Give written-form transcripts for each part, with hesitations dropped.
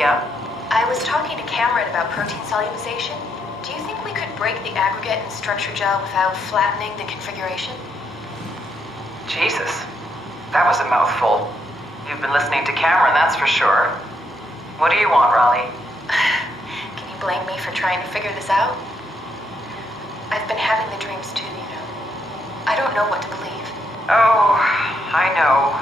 Yeah? I was talking to Cameron about protein solubilization. Do you think we could break the aggregate and structure gel without flattening the configuration? Jesus. That was a mouthful. You've been listening to Cameron, that's for sure. What do you want, Raleigh? Can you blame me for trying to figure this out? I've been having the dreams too, you know. I don't know what to believe. Oh, I know.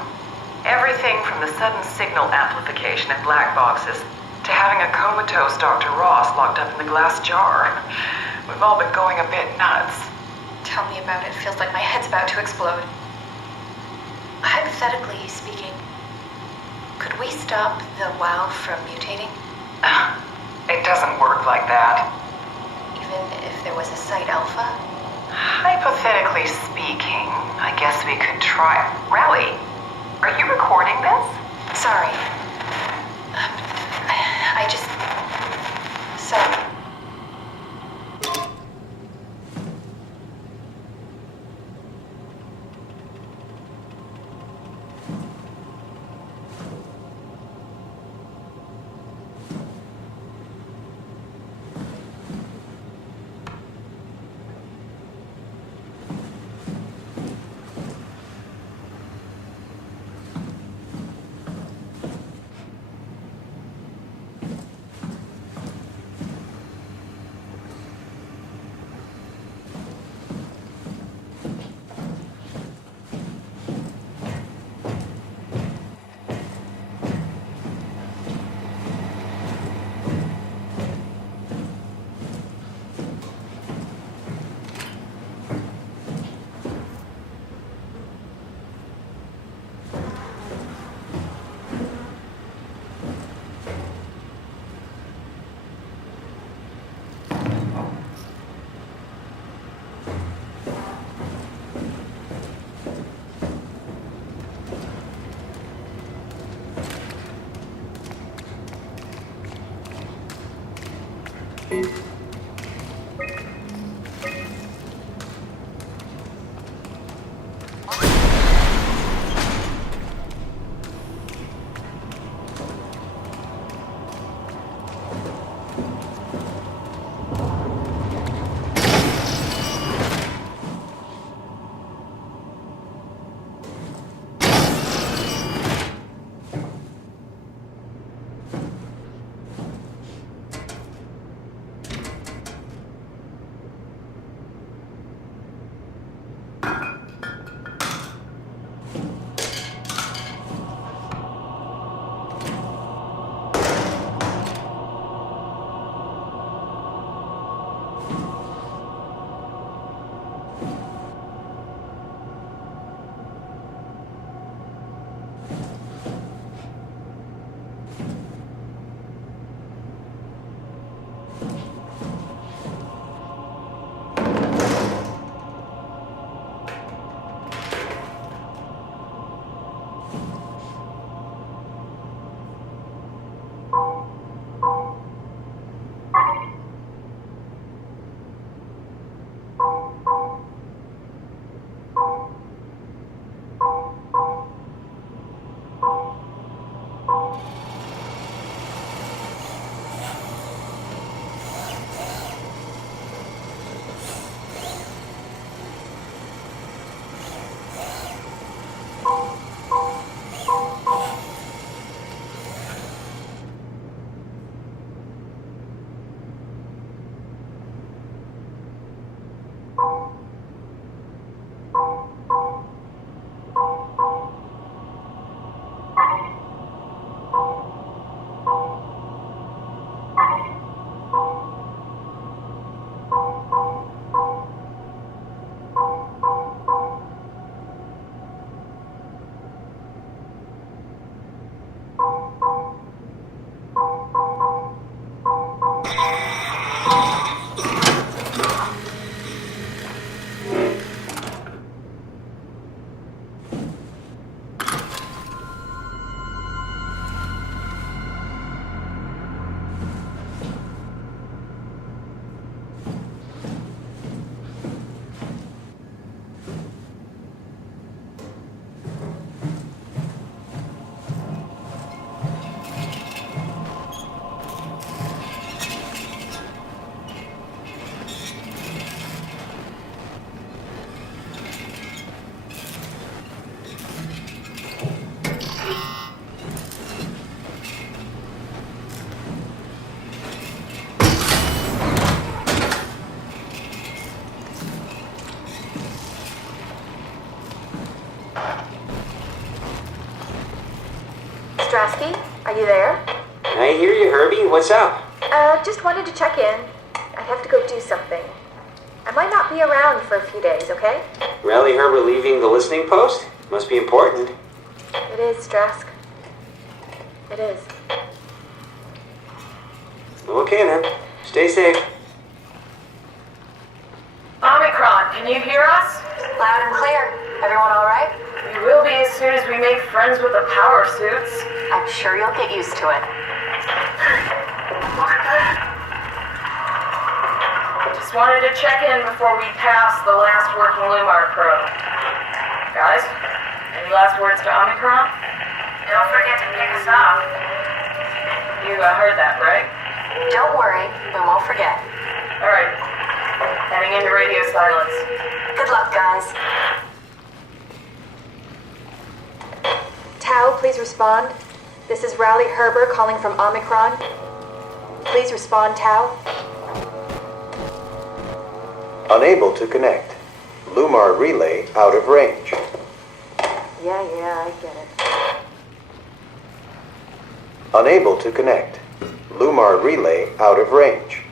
Everything from the sudden signal amplification in black boxes to having a comatose Dr. Ross locked up in the glass jar. We've all been going a bit nuts. Tell me about it. Feels like my head's about to explode. Hypothetically speaking, could we stop the WoW from mutating? It doesn't work like that. Even if there was a site alpha? Hypothetically speaking, I guess we could try. Raleigh, are you recording this? Sorry. I just... Sorry. Strasky, are you there? I hear you, Herbie. What's up? Just wanted to check in. I have to go do something. I might not be around for a few days, okay? Rally Herbert leaving the listening post? Must be important. It is, Strask. It is. Okay then. Stay safe. Omicron, can you hear us? Loud and clear. Everyone all right? We will be as soon as we make friends with the power suits. I'm sure you'll get used to it. Look at that. Just wanted to check in before we pass the last working Lumar probe. Guys, any last words to Omicron? Don't forget to pick us up. You heard that, right? Don't worry, we won't forget. All right. Heading into radio silence. Good luck, guys. Tau, please respond. This is Rally Herber calling from Omicron. Please respond, Tau. Unable to connect. Lumar relay out of range. Yeah, I get it. Unable to connect. Lumar relay out of range.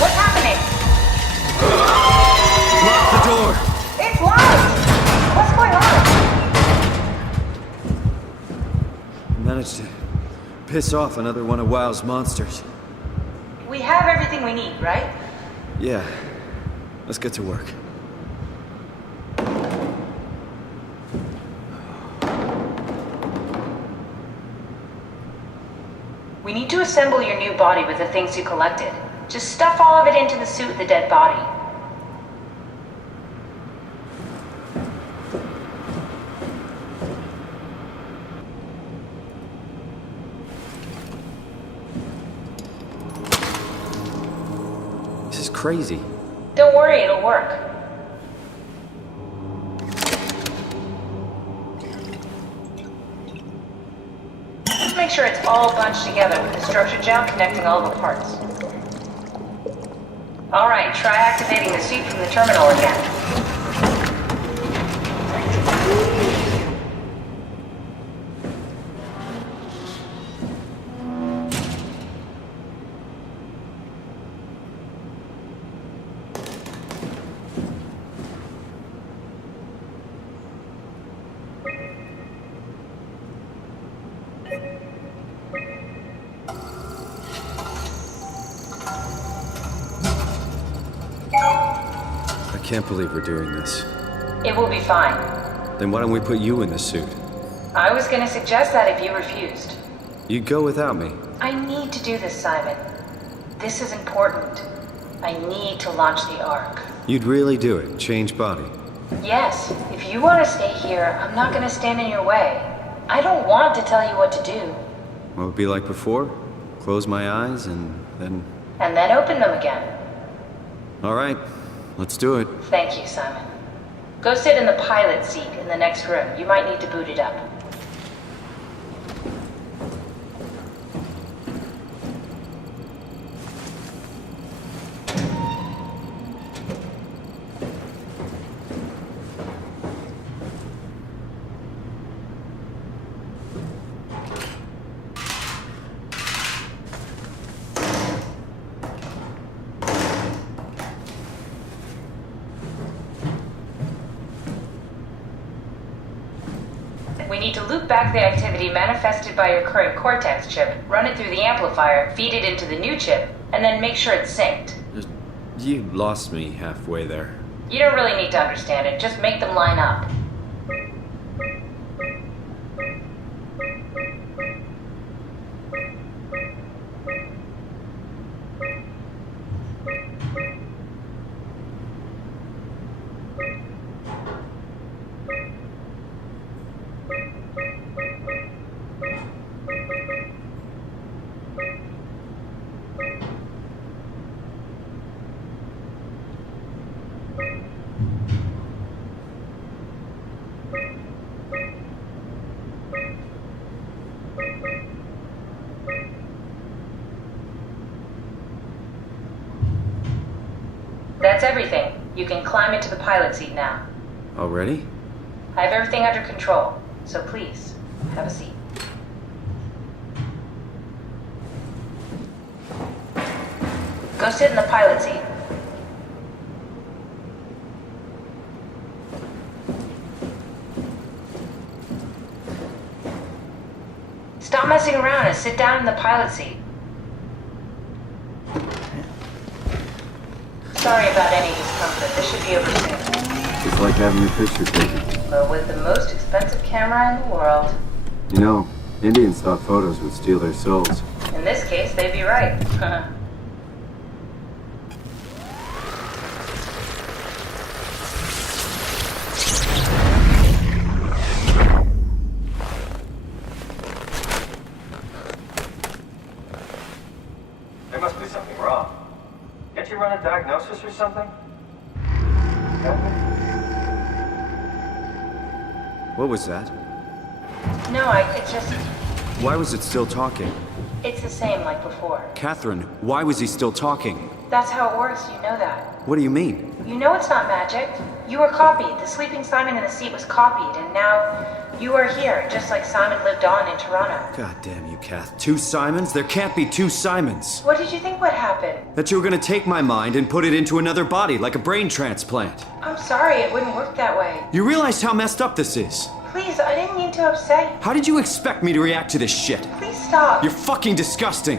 What's happening? Lock the door! It's locked! What's going on? Managed to piss off another one of WoW's monsters. We have everything we need, right? Yeah. Let's get to work. We need to assemble your new body with the things you collected. Just stuff all of it into the suit with the dead body. This is crazy. Don't worry, it'll work. Just make sure it's all bunched together with the structure gel connecting all the parts. Alright, try activating the suit from the terminal again. I can't believe we're doing this. It will be fine. Then why don't we put you in the suit? I was gonna suggest that if you refused. You'd go without me. I need to do this, Simon. This is important. I need to launch the Ark. You'd really do it, change body. Yes, if you want to stay here, I'm not gonna stand in your way. I don't want to tell you what to do. What would it be like before? Close my eyes and then... And then open them again. All right, let's do it. Thank you, Simon. Go sit in the pilot seat in the next room. You might need to boot it up. We need to loop back the activity manifested by your current Cortex chip, run it through the amplifier, feed it into the new chip, and then make sure it's synced. You lost me halfway there. You don't really need to understand it, just make them line up. That's everything. You can climb into the pilot seat now. Already? I have everything under control, so please, have a seat. Go sit in the pilot seat. Stop messing around and sit down in the pilot seat. Sorry about any discomfort. This should be over soon. It's like having your picture taken. But with the most expensive camera in the world. You know, Indians thought photos would steal their souls. In this case, they'd be right. There must be something wrong. Can't you run a diagnosis or something? What was that? No, it's just... Why was it still talking? It's the same like before. Catherine, why was he still talking? That's how it works, you know that. What do you mean? You know it's not magic. You were copied. The sleeping Simon in the seat was copied, and now You are here, just like Simon lived on in Toronto. God damn you, Kath. 2 Simons? There can't be 2 Simons. What did you think would happen? That you were gonna take my mind and put it into another body, like a brain transplant. I'm sorry, it wouldn't work that way. You realize how messed up this is? Please, I didn't mean to upset you. How did you expect me to react to this shit? Please stop. You're fucking disgusting.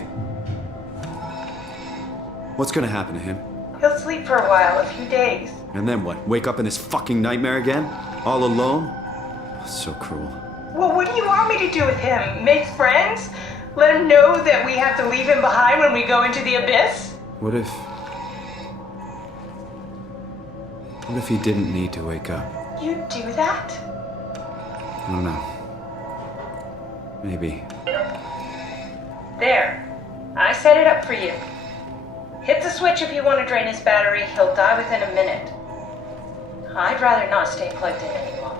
What's gonna happen to him? He'll sleep for a while, a few days. And then what? Wake up in this fucking nightmare again? All alone? So cruel. Well, what do you want me to do with him? Make friends? Let him know that we have to leave him behind when we go into the abyss? What if he didn't need to wake up? You'd do that? I don't know. Maybe. There. I set it up for you. Hit the switch if you want to drain his battery. He'll die within a minute. I'd rather not stay plugged in any longer.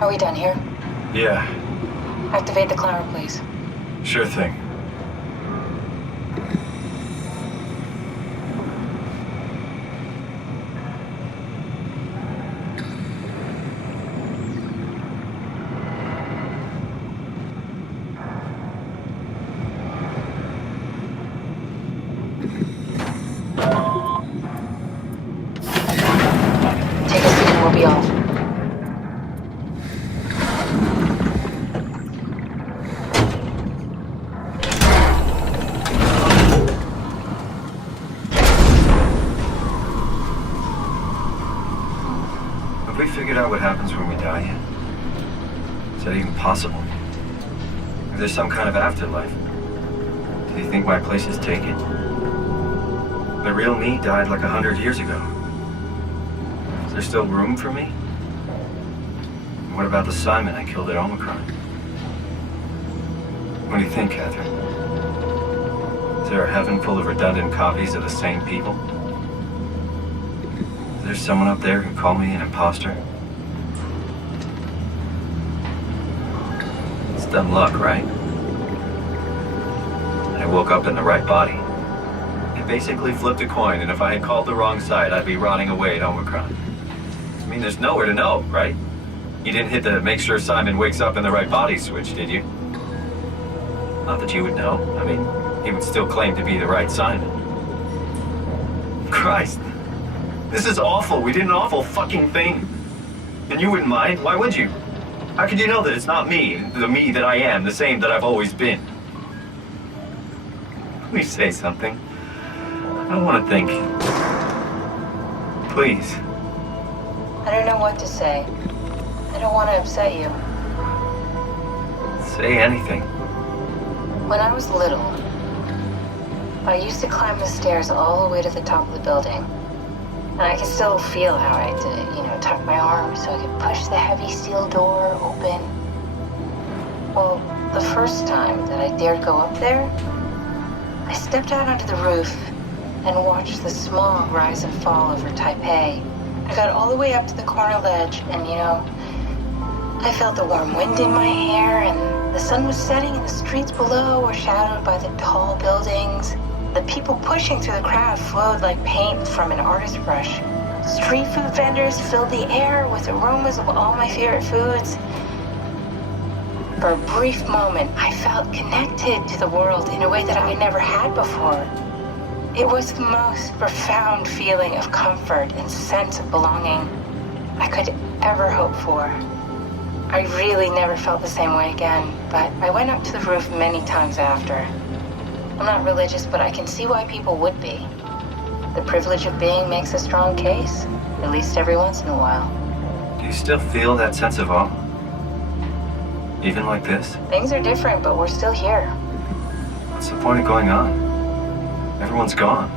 Are we done here? Yeah, Activate the climber, please. sure thing. Take a seat and we'll be off. figured out what happens when we die yet? Is that even possible? If there's some kind of afterlife, do you think my place is taken? The real me died like 100 years ago. Is there still room for me? And what about the Simon I killed at Omicron? What do you think, Catherine? Is there a heaven full of redundant copies of the same people? Is there someone up there who called me an imposter? It's dumb luck, right? I woke up in the right body. I basically flipped a coin, and if I had called the wrong side, I'd be rotting away at Omicron. I mean, there's nowhere to know, right? You didn't hit the make sure Simon wakes up in the right body switch, did you? Not that you would know. I mean, he would still claim to be the right Simon. Christ. This is awful. We did an awful fucking thing. And you wouldn't mind? Why would you? How could you know that it's not me, the me that I am, the same that I've always been? Please say something. I don't want to think. Please. I don't know what to say. I don't want to upset you. Say anything. When I was little, I used to climb the stairs all the way to the top of the building. And I can still feel how I had to, tuck my arms so I could push the heavy steel door open. Well, the first time that I dared go up there, I stepped out onto the roof and watched the smog rise and fall over Taipei. I got all the way up to the corner ledge and, I felt the warm wind in my hair and the sun was setting and the streets below were shadowed by the tall buildings. The people pushing through the crowd flowed like paint from an artist's brush. Street food vendors filled the air with aromas of all my favorite foods. For a brief moment, I felt connected to the world in a way that I never had before. It was the most profound feeling of comfort and sense of belonging I could ever hope for. I really never felt the same way again, but I went up to the roof many times after. I'm not religious, but I can see why people would be. The privilege of being makes a strong case, at least every once in a while. Do you still feel that sense of awe? Even like this? Things are different, but we're still here. What's the point of going on? Everyone's gone.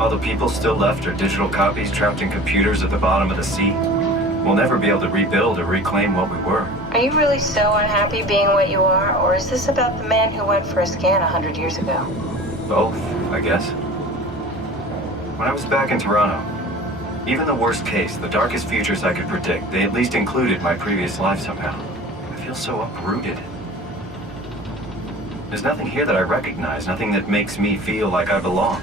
All the people still left are digital copies trapped in computers at the bottom of the sea. We'll never be able to rebuild or reclaim what we were. Are you really so unhappy being what you are, or is this about the man who went for a scan 100 years ago? Both, I guess. When I was back in Toronto, even the worst case, the darkest futures I could predict, they at least included my previous life somehow. I feel so uprooted. There's nothing here that I recognize, nothing that makes me feel like I belong.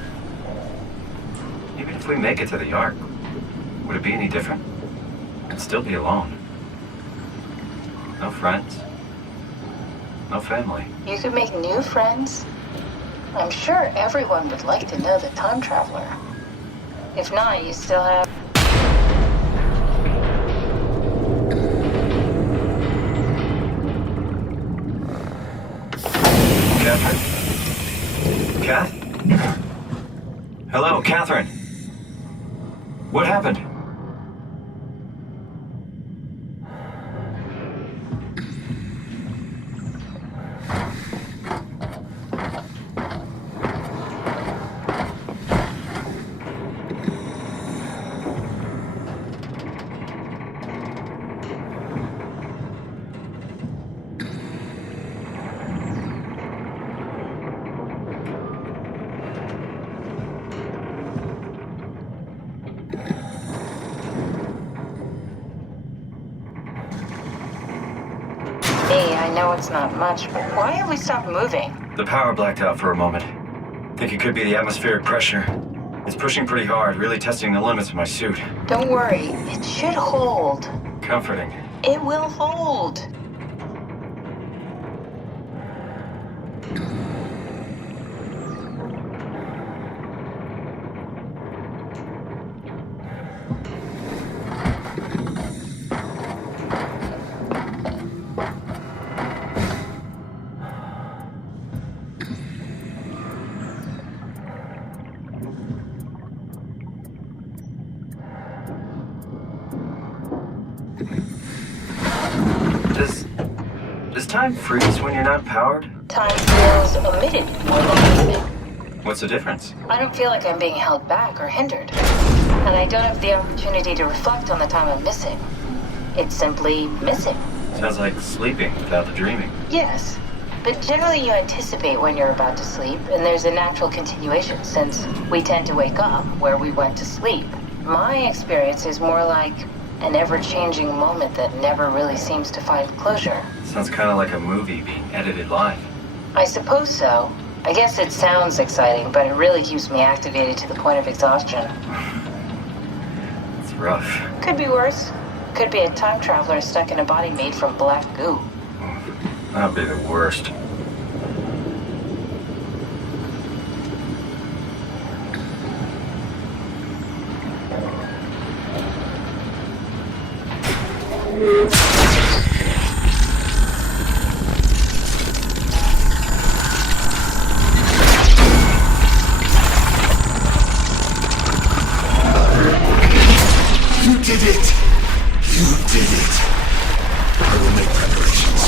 Even if we make it to the Ark, would it be any different? I'd still be alone. No friends. No family. You could make new friends. I'm sure everyone would like to know the time traveler. If not, you still have... Catherine? Kath? Hello, Catherine. What happened? I know it's not much, but why have we stopped moving? The power blacked out for a moment. Think it could be the atmospheric pressure. It's pushing pretty hard, really testing the limits of my suit. Don't worry, it should hold. Comforting. It will hold. Does time freeze when you're not powered? Time feels omitted more than needed. What's the difference? I don't feel like I'm being held back or hindered. And I don't have the opportunity to reflect on the time I'm missing. It's simply missing. Sounds like sleeping without the dreaming. Yes. But generally you anticipate when you're about to sleep, and there's a natural continuation since we tend to wake up where we went to sleep. My experience is more like an ever-changing moment that never really seems to find closure. Sounds kind of like a movie being edited live. I suppose so. I guess it sounds exciting, but it really keeps me activated to the point of exhaustion. It's rough. Could be worse. Could be a time traveler stuck in a body made from black goo. That'd be the worst. You did it! You did it! I will make preparations.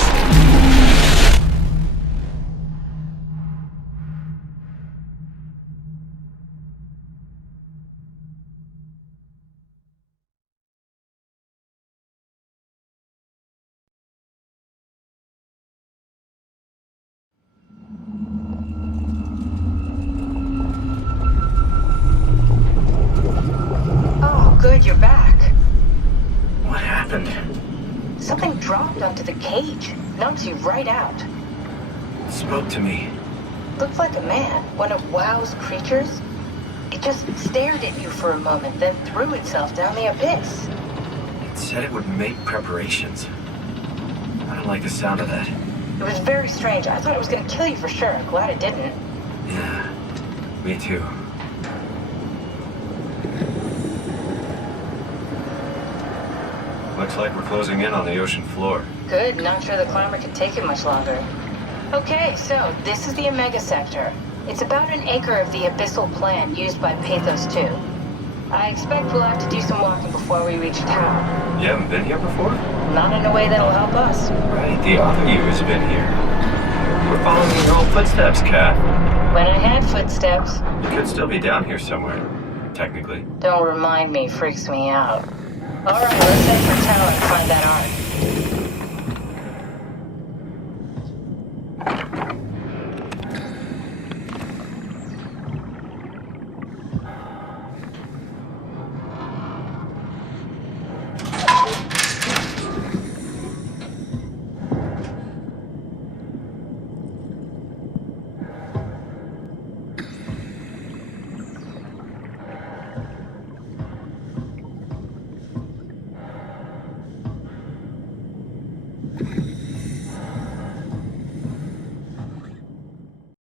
Oh, good, you're back. What happened? Something dropped onto the cage. Knocks you right out. It spoke to me. Looked like a man, one of WoW's creatures. It just stared at you for a moment, then threw itself down the abyss. It said it would make preparations. I don't like the sound of that. It was very strange. I thought it was going to kill you for sure. I'm glad it didn't. Yeah, me too. Looks like we're closing in on the ocean floor. Good. Not sure the climber could take it much longer. Okay, so this is the Omega Sector. It's about an acre of the abyssal plan used by Pathos 2. I expect we'll have to do some walking before we reach town. You haven't been here before? Not in a way that'll help us. Right, the other you has been here. We're following your old footsteps, Kat. When I had footsteps. You could still be down here somewhere, technically. Don't remind me, freaks me out. Alright, let's head for town and find that art.